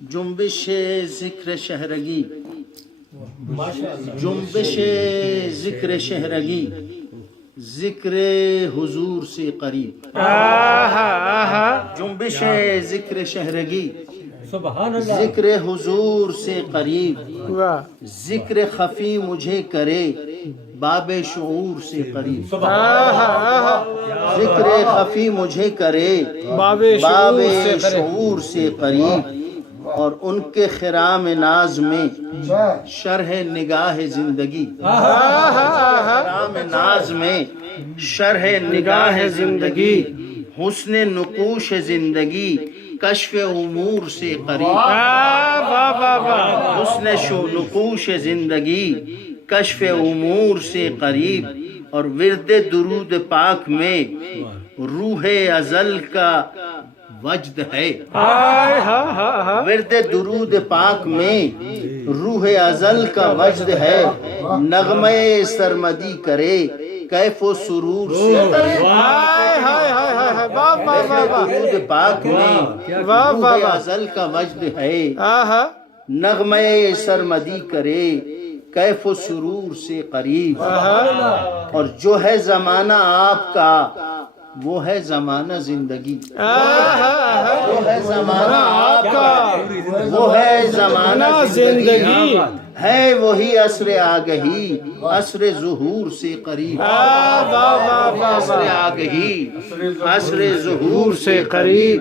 جنبش ذکر شہرگی، جنبش ذکر شہرگی، ذکر حضور سے قریب، جنبش ذکر شہرگی، ذکر حضور سے قریب، ذکر خفی مجھے کرے باب شعور سے قریب، ذکر خفی مجھے کرے باب شعور سے قریب، اور ان کے خرام ناز میں شرح نگاہ زندگی، خرام ناز میں شرح نگاہ زندگی، حسن نقوش زندگی کشف امور سے قریب، حسن نقوش زندگی کشف امور سے قریب، اور ورد درود پاک میں روح ازل کا وجد ہے، ورد درود پاک میں روح ازل کا وجد ہے، نغمہ سرمدی کرے کیف و سرور سے قریب، درود پاک میں روح ازل کا وجد ہے، نغمہ سرمدی کرے کیف و سرور سے قریب، اور جو ہے زمانہ آپ کا وہ ہے زمانہ زندگی، وہ ہے زمانہ آپ کا وہ ہے زمانہ زندگی، ہے وہی عصر آگہی عصر ظہور سے قریب، عصر آگہی عصر ظہور سے قریب،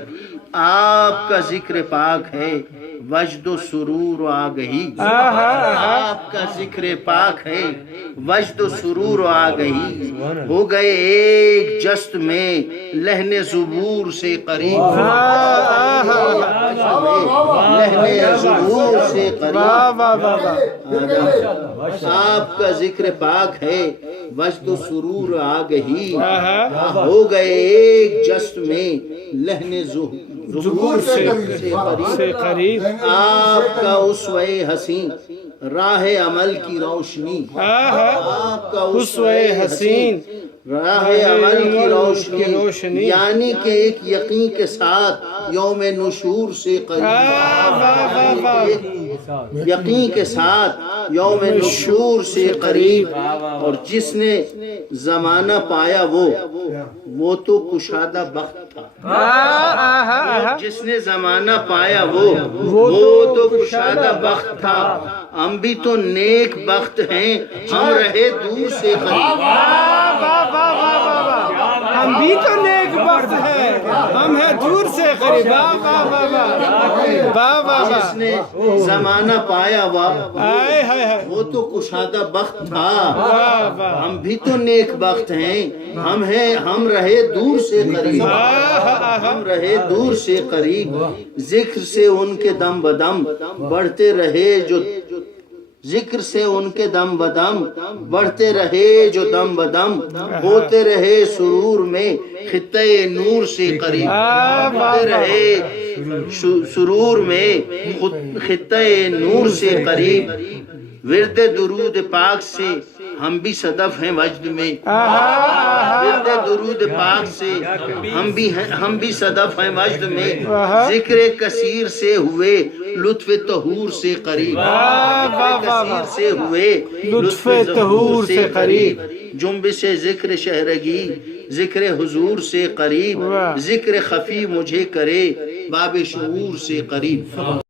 آپ کا ذکر پاک ہے وجد و سرور و آگہی، آپ کا ذکر پاک ہے وجد و سرور و آگہی، ہو گئے ایک جست میں لہن زبور سے قریب، لہن زبور سے قریب، آپ کا ذکر پاک ہے وجد و سرور و آگہی، ہو گئے ایک جست میں لہن ظہور سے قریب، آپ کا اسوہ حسین راہ عمل کی روشنی، آپ کا اسوہ حسین راہ عمل کی روشنی، یعنی کہ ایک یقین کے ساتھ یوم نشور سے قریب، یقین کے ساتھ یوم نشور سے قریب، اور جس نے زمانہ پایا وہ تو کشادہ بخت تھا، جس نے زمانہ پایا وہ تو کشادہ بخت تھا، ہم بھی تو نیک بخت ہیں ہم رہے دور سے قریب، ہم بھی تو نیک بخت ہیں ہم ہیں دور سے قریب، جس نے زمانہ پایا وہ تو کشادہ بخت تھا، ہم بھی تو نیک بخت ہیں ہم رہے دور سے قریب، ہم رہے دور سے قریب، ذکر سے ان کے دم بدم بڑھتے رہے جو ذکر سے ان کے دم بدم بڑھتے رہے جو دم بدم، ہوتے رہے سرور میں خطہ نور سے قریب، ہوتے رہے سرور میں خطہ نور سے قریب، ورد درود پاک سے ہم بھی صدف ہیں وجد میں، ورد درود پاک سے ہم بھی صدف ہیں وجد میں، ذکر کثیر سے ہوئے لطف طہور سے قریب، ذکر کثیر سے ہوئے لطف طہور سے قریب، جنبش ذکر شہرگی ذکر حضور سے قریب، ذکر خفی مجھے کرے باب شعور سے قریب۔